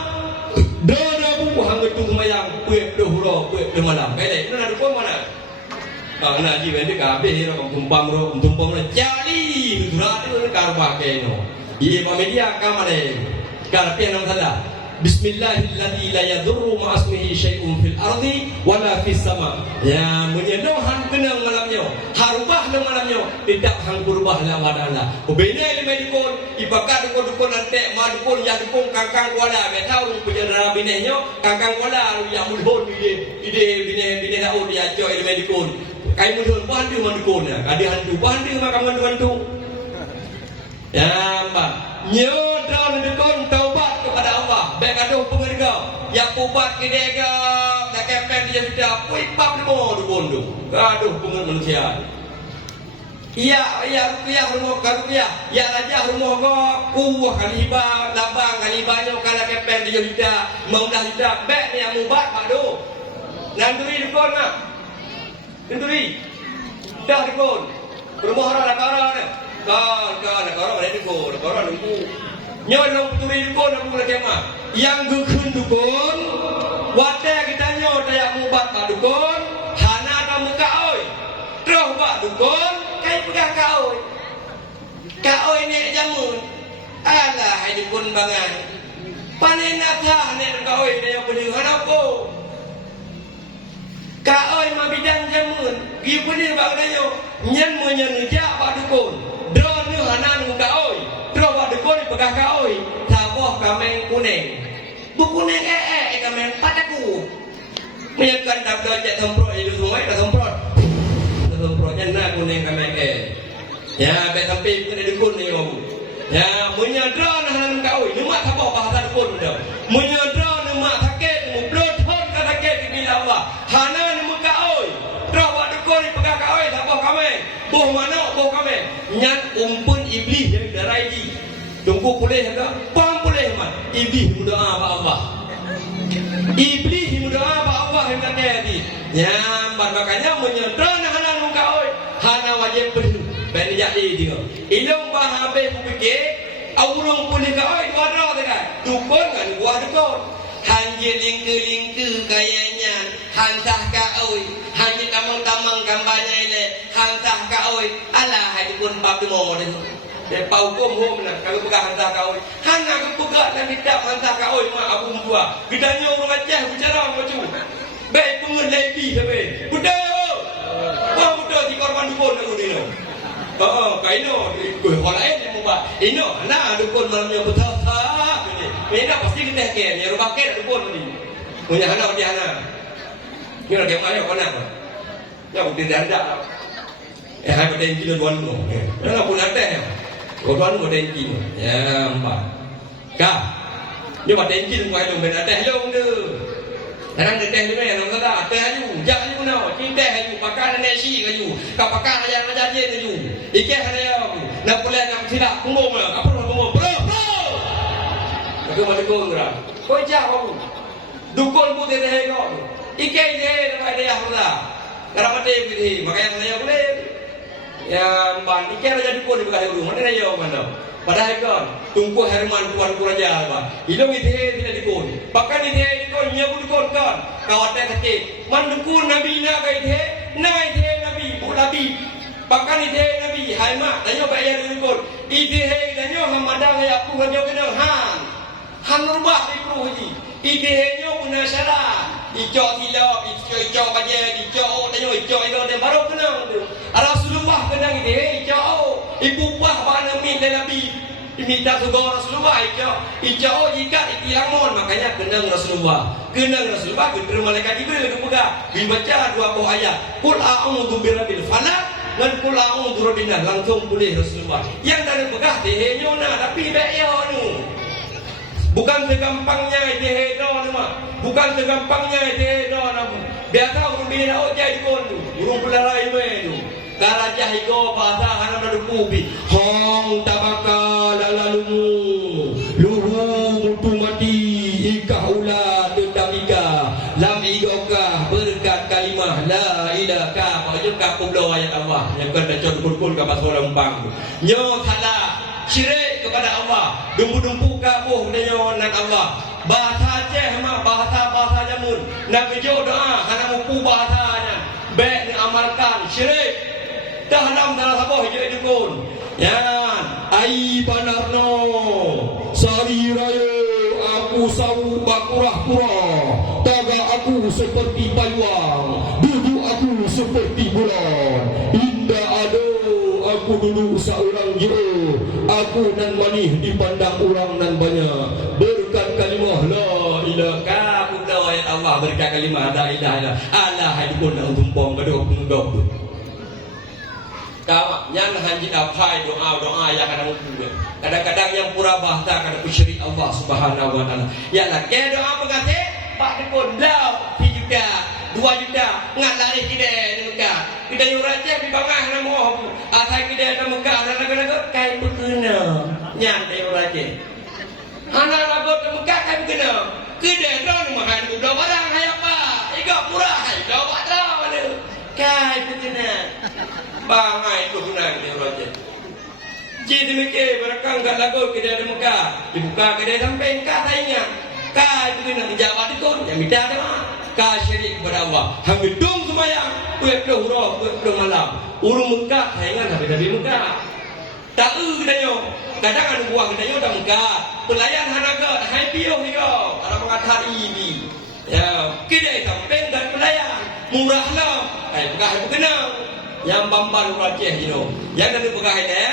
Dora bu hang gedung sembahyang, pep dohra, pep doh malam. Baik, itu nak dukun mana? Bang nak ji bende kabeh ro tumpam ro jali surat tu karba ke no. Ye media kamare. Karpe nam salah. Bismillahilladzi la yadurru ma ismihi syai'un fil ardi wala fis sama. Ya menyedo hang kenang malamnya. Harubah nang malamnya tidak hang berubah la wadala. Benda ni medikon ibakat dukun ante ma dukun ya dukun kangkang wala be tahu penjara binehnya kangkang wala yang mulhon ide bine dah dia joy ile medikon. Kai mulhon bantu mandukun ya. Ada hantu bantu makam bantu. Ya mbak. Nyodon dukun taubat kepada Allah. Baik aduh pengerga. Yang ubat kidega. Nak kepen dia sudah. Pui pap demo dukun tu. Aduh pengerga manusia. Ya rumah karunia. Ya raja rumah ko. Kuah kaliba. Labang kalibanya. Kalau kepen dia sudah. Maulah sudah. Baik ni yang ubat pak tu. Nanduri dukun nak. Nanduri. Dah dukun. Rumah orang nak ni. Kan nak orang ada dukun, orang nunggu. Nyolong turi dukun aku nak kemak. Yang gukun dukun, wadah kita nyol yang mubat pak dukun, hana kamu kaoi. Terus pak dukun, kai pegang kaoi. Kaoi ni jamun. Alah hai dukun bangan. Panen natah ni kaoi ni yang benih hanako. Kaoi ma bidang jamun. Gi benih bagdanyo. Nyen menyenja pak dukun. Drone ni hanan muka oi. Drone buat dekor pegang ka oi. Taboh kameng kuning. Bu kuning kameng pataku. Menyekan dabda jak semprot itu semua dah semprot. Semprotnya nak kuning kameng Ya, bet sampai pun ada dukun ni kamu. Ya, menyadra hanan muka oi. Ni mak taboh bahasa dukun dah. Menyadra ni mak sakit, mu blothon ka sakit bila Allah. Hanan muka oi. Drone buat dekor pegang ka oi taboh kameng. Boh mana boh kami nyat umpun iblis yang darai di tunggu boleh ke pam boleh mat iblis berdoa pada Allah iblis berdoa pada Allah yang kata di nyamban makanya menyedran hana muka oi hana wajib penuh ben jadi dia ilung bahabe fikir aurung boleh ke oi dua dah dekat dukun kan buah dukun hanya lingku kayaknya hantah ka oi hanya tamang-tamang gambarnya ile hantah ka oi alah hai dukun bab demo ni Dia pau hukum hom nak kalau pegang hantar kau. Hana ke pegang dan tidak hantar kau mak abu tua. Gedanya orang Aceh bicara macam. Baik pengelai bi sabe. Budak. Wah budak di korban dukun aku ni. Kaino gue holain yang mubah. Ino nah dukun malamnya betul tak ni. Beda pasti kita ken ya rumah ken dukun ni. Punya hana dia hana. Ni lagi mana kau nak? Ya bukti dia ada. Hai pada kilo duan tu. Dah pun ada. Kau duan pada kilo. Ya empat. Kah? Dia pada kilo kau belum ada long tu. Kadang dia teh ni yang nak ada. Teh ayu, jak ayu nak. Ni teh ayu, pakai nasi ayu. Kau pakai aja je ayu. Ikan ada yang. Nak boleh nak tidak kumbung lah. Apa nak kumbung? Bro. Aku mau dukun orang. Kau jauh. Dukun putih teh kau. Ikan dia nak ada yang lah. Kalau mati begini, makanya saya boleh. Ya, ban ikan aja dukun di bekas rumah. Mana dia mana? Padahal kan, tunggu Herman tuan kuraja apa? Ilmu itu tidak dukun. Bahkan itu dukun, nyabu dukun kan? Kau ada kata, mandukun Nabi nak itu, nak itu Nabi, bukan Nabi. Bahkan itu Nabi, hai mak, tanya bayar dukun. Itu tanya hamadang ya aku hanya kena han rumah di kruji. Itu hanya guna syarat. Ijau tilap, ijau kaje, ijau tanya ijau itu dia baru kenang tu. Rasulullah kenang itu ijau. Ibu bah mana min Nabi diminta sugar Rasulullah ijau jika itilamon makanya kenang Rasulullah. Kenang Rasulullah ke malaikat Jibril ke pegang. Dibaca dua buah ayat. Qul a'udzu birabbil falaq dan qul a'udzu birabbin nas langsung boleh Rasulullah. Yang dari pegang tehnya nah tapi bayo nu. Bukan segampangnya itu nama. Bukan segampangnya itu nama. Biasa orang bina ojai kon tu. Urung pelarai tu. Karajah iko bahasa hana madukubi. Hong tabaka lalalumu. Luhu mutu mati ikah ula tetapiga. Lam igokah berkat kalimah la ilaha. Pakajum kapublo ayat Allah. Yang kata codukul ke pasal umpang tu. Nyo salah. Syirik kepada Allah, dumpu-dumpu kabuh dengan Allah. Bahasa Aceh mah bahasa jamun. Nak kejo doa, hana mupu bahasanya. Baik diamalkan syirik. Dah dalam sabah je dukun. Ya, ai panarno. Sari raya aku sawu bakurah-kurah. Taga aku seperti payuang. Duduk aku seperti bulan. Indah ada aku duduk seorang je. Aku nan manih dipandang orang nan banyak. Berkat kalimah la ilaha illallah ayat Allah berkat kalimah la ilaha illallah. Allah hai dukun nak tumpang gaduh pengdok tu. Kau yang hanji dapai doa yang kadang kadang-kadang yang pura bahasa kadang syirik Allah Subhanahu wa taala. Yalah ke doa pegate pak dukun lau 3 juta 2 juta ngat lari kita dekat. Kita yuraja di bangah nama asal kita nama Mekah dan lagu-lagu kai berkena. Nyat yuraja. Hana lagu Mekah kai berkena. Kita ron mahan udah barang hai apa? Iga pura hai dah barang mana? Kai berkena. Bangai tu guna kita yuraja. Jadi mikir berakang kat lagu kita di Mekah. Dibuka kedai sampai Mekah tak ingat. Kai berkena menjawab dukun yang minta dah. Ka syirik kepada Allah. Hamid dong semayang. Kuih peluh huruf, kuih peluh malam. Urung Mekah, sayangan habis-habis Mekah. Tak kedanyo. Kadang ada buah kedanyo dah Mekah. Pelayan hanaga, hai piuh ni kau. Orang mengatakan ini. Ya, kedai sampai dan pelayan. Murah lah. Hai pegah hai berkenang. Yang bamban rajih you. Yang ada pegah ini.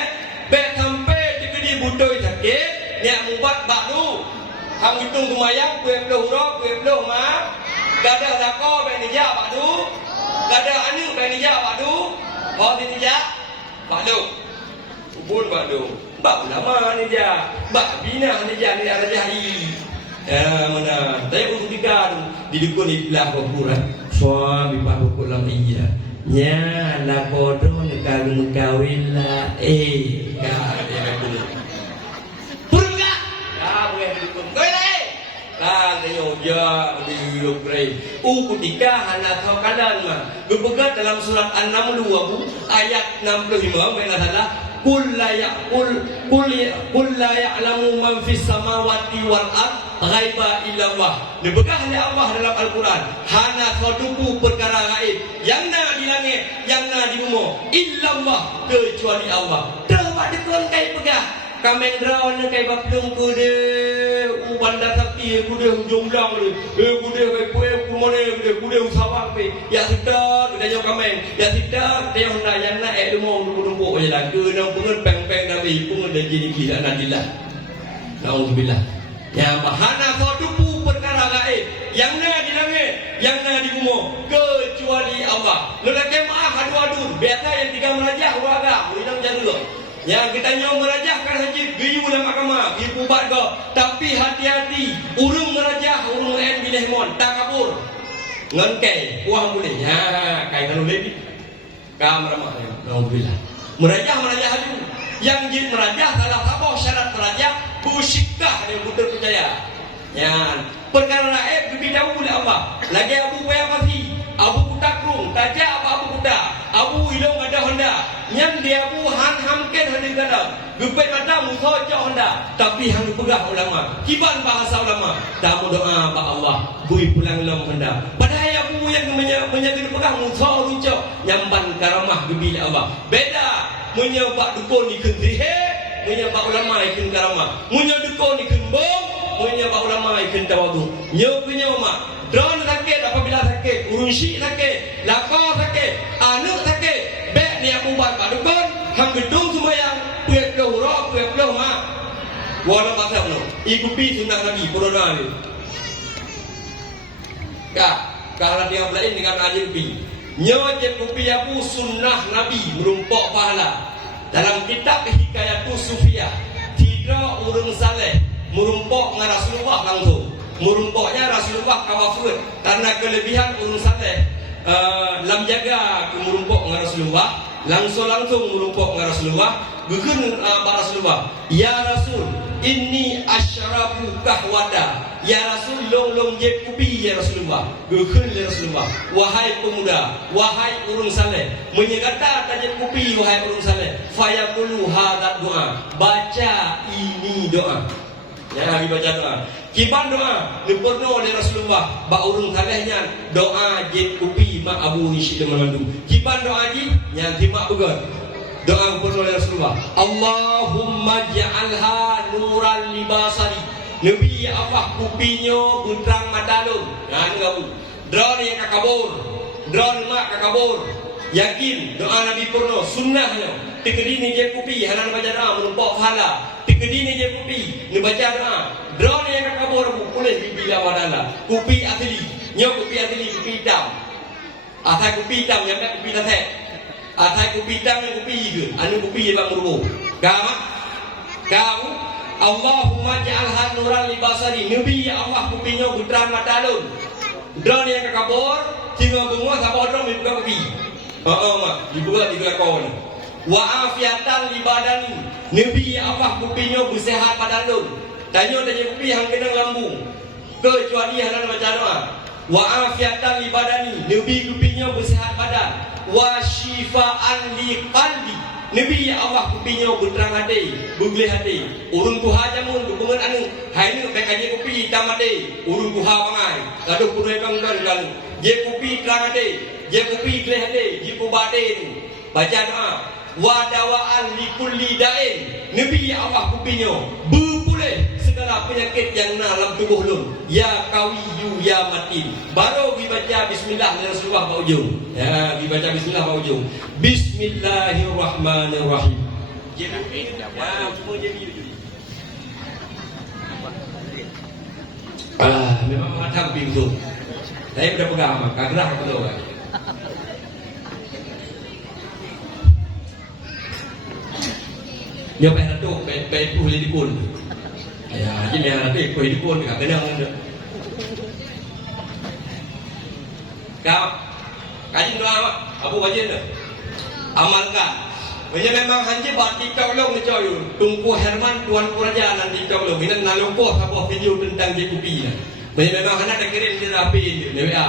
Bek sampai di kedai budoi sakit. Niat mubat baru. Hang hitung semayang, kuih peluh huruf, kuih peluh maaf. Gada lako benija badu, gada anu benija badu, oh benija badu, ubun badu, bak lama nija, bak bina nija ni ada jahi, mana? Tapi untuk tiga tu didukun di belah berkurang, suami bahu pulang iya, nya lako don kalau kawin lah, kah dia betul, purga, kah boleh didukun, kau lah. Kan tengok ya di Ukraine. Ketika hana tahu kalan mah. Berpegat dalam surat An-Naml ayat 65 mana salah. Qul la ya'lamu man fis samawati wal ard ghaiba illa Allah. Dibegah oleh Allah dalam Al-Quran. Hana tahu perkara gaib. Yang na di langit, yang na di bumi. Illa Allah kecuali Allah. pak dekon kai pegah. Kameng draw ne kai bapdung ku de bandar sakti ku de jomlang le. Ku de kai poe ku mone ku de usawang pe. Ya sedar kita yo kameng. Ya sedar dia hendak yang nak demong numpuk je lah. Ke nang pengen peng-peng nabi pun ada jadi gila nadilah. Nauzubillah. Ya bahana kau dupu perkara gaib. Yang na di langit, yang na di bumi, kecuali Allah. Lelaki maaf adu-adu, biasa yang tiga merajah warga, hilang jalur. Yang kita nyom merajahkan haji, giyu dalam mahkamah, ibu bat kau. Tapi hati-hati, urung merajah, urung lain bilih mon, tak kabur. Ngengkai, uang boleh. Ya, kai kan lebih. Kam ramah, alhamdulillah. Merajah haju. Yang jin merajah salah satu syarat merajah, busikah dia betul percaya. Ya, perkara raib diberitahu oleh Allah. Lagi Abu Bayar Masih, Abu Kutakrung, tajak apa Abu Kuta, Abu Ilong ada Honda. Yang dia Abu Han Hamken hendak kata, gupet mata musuh jauh Honda. Tapi hang pegah ulama, kiban bahasa ulama. Tamu doa pak Allah, bui pulang lom Honda. Padahal Abu yang menjaga pegah musuh runcok, nyamban karamah bila Allah. Beda, menyebab dukun ikut dihe, menyebab ulama ikut karamah, menyebab dukun ikut bom. Punya pak ulama ikan tawadu. Nyo punya mak. Drone sakit apabila sakit, urunsi sakit, lapar sakit, anak sakit. Bek ni aku buat pak dukun, hang gedung sembahyang, puek dah huruf, puek dah mak. Wala masa no. Ikuti sunnah Nabi Corona ni. Kalau dia belain dengan ajib pi. Nyo je kopi aku sunnah Nabi merumpok pahala. Dalam kitab Hikayatu Sufiyah, tidak urung saleh merumpok dengan Rasulullah langsung. Merumpoknya Rasulullah kawafud karena kelebihan urung saleh lam jaga merumpok dengan Rasulullah, langsung merumpok dengan Rasulullah. Gugun Rasulullah, ya Rasul, inni asyrabu kahwada. Ya Rasul, long je kupi ya Rasulullah. Gugun ya Rasulullah, wahai pemuda, wahai urung saleh, menyegata tajam kupi wahai urung saleh. Fayaqulu hadza doa, baca ini doa. Ya Nabi baca doa. Kiban doa diporno oleh Rasulullah. Ba urung kalehnya doa je kupi mak Abu Hisham memandu. Kiban doa ji yang timak begon. Doa diporno oleh Rasulullah. Allahumma ja'alha nuran libasari. Nabi Allah kupinyo putrang madalun. Nah ni kamu. Drone yang kakabur. Drone mak kakabur. Yakin doa Nabi porno sunnahnya. Tegedini je kupi hanan baca doa menumpuk pahala. Tegedini je kupi ni baca doa. Drone yang kakabur boleh bila wadala. Kupi asli, nyo kupi asli kupi hitam. Asal kupi hitam yang kupi latek. Asal kupi hitam yang kupi ke. Anu kupi je bang merubuh. Kau Allahumma ja'alha nuran libasari. Nabi ya Allah kupinyo putra matadun. Drone yang kakabur tinggal bengok sama drone dibuka kupi. Mak, dibuka kawan. Wa afiatan libadani. Nabi Allah kupinyo bersehat badan. Tanya kupi hang kena lambung. Kecuali hanan baca doa. Wa afiatan libadani. Nabi kupinyo bersehat badan. Wa syifaan li qalbi. Nabi Allah kupinyo berterang hati, bergelih hati. Urung tuha jamun dukungan anu. Hai ni baik aja kupi hitam hati. Urung tuha pangai. Gaduh punai bang dan je kupi terang hati. Je kupi gelih hati. Je kubatin. Baca doa. Wa dawaan likulli da'in. Nabi Allah kupinyo berpulih segala penyakit yang dalam tubuh lun. Ya kawiyu ya matin. Baru dibaca bismillah dari Rasulullah pak ujung. Ya, dibaca bismillah pak ujung. Bismillahirrahmanirrahim. Ya, semua jadi. Memang menghadap pintu. Saya sudah pegang mak, kagerah betul kan. Dia bayar tu, bayar tu boleh dipun. Ya, jadi bayar tu, boleh dipun, tak kena ada. Kau, kaji doa apa kaji tu? Amalkan. Memang hanya buat TikTok long ni coy. Tunggu Herman Tuan Raja nanti TikTok long. Ini nalungkoh apa video tentang JKP. Memang hanya dah kirim dia rapi. WA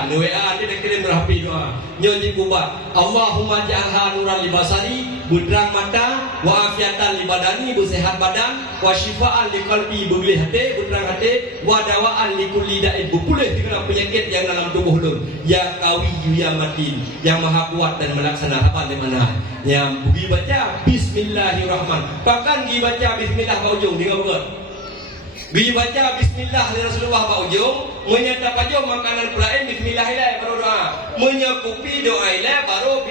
dia dah kirim rapi doa. Nyo ji kubat. Allahumma ja'alha nuran libasari budrang mata, wa afiatan li badani, bersehat badan, wa syifaan li qalbi, berbelah hati, budrang hati, wa dawaan li kulli da'in, berpulih segala penyakit yang dalam tubuh ulun. Ya qawi ya matin, yang maha kuat dan melaksana apa di mana. Yang pergi baca bismillahirrahmanirrahim. Bahkan pergi baca bismillah ke ujung dengan berat. Pergi baca bismillah dari Rasulullah ke ujung, menyantap aja makanan pelain bismillah ilai baru doa. Menyakupi doa ilai baru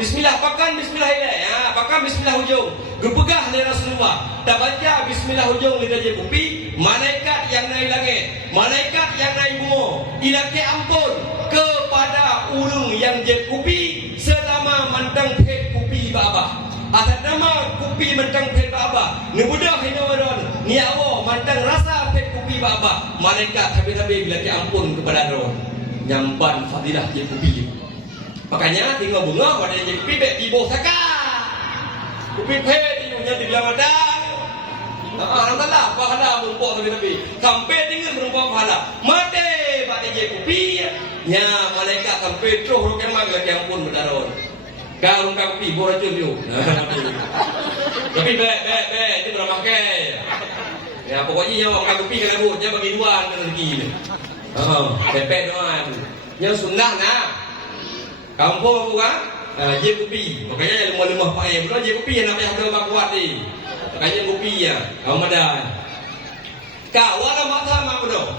Bismillah, pakan bismillah ilai. Ya, pakan bismillah ujung. Gepegah dari Rasulullah. Tak baca bismillah ujung lidah je kupi, malaikat yang naik langit, malaikat yang naik bunga, ilake ampun kepada urung yang je kupi selama mantang pet kupi babah. Atas nama kupi mantang pet babah. Ni budak hinawaron, ni awo mantang rasa pet kupi babah. Malaikat habis-habis ilake ampun kepada ron. Nyamban fadilah je kupi. Makanya tinggal bunga pada je kupi bet tibo saka. Kupi pet nya di dalam badan. Orang salah pahala mumpuk tapi sampai tinggal berupa pahala. Mati pada je kupi nya malaikat sampai terus rokeman lagi ampun berdaron. Kau orang kupi boracun yo. Tapi be ini beramakai. Ya pokoknya yang orang kupi kalau buatnya bagi dua rezeki ni. Pepet doa tu. Yang sunnah nah. Kampung aku kan je kopi. Makanya yang lemah-lemah pakai pula je kopi yang nak yang terlalu kuat ni. Makanya kopi ya. Kau madan. Kau ada mata mak bodoh.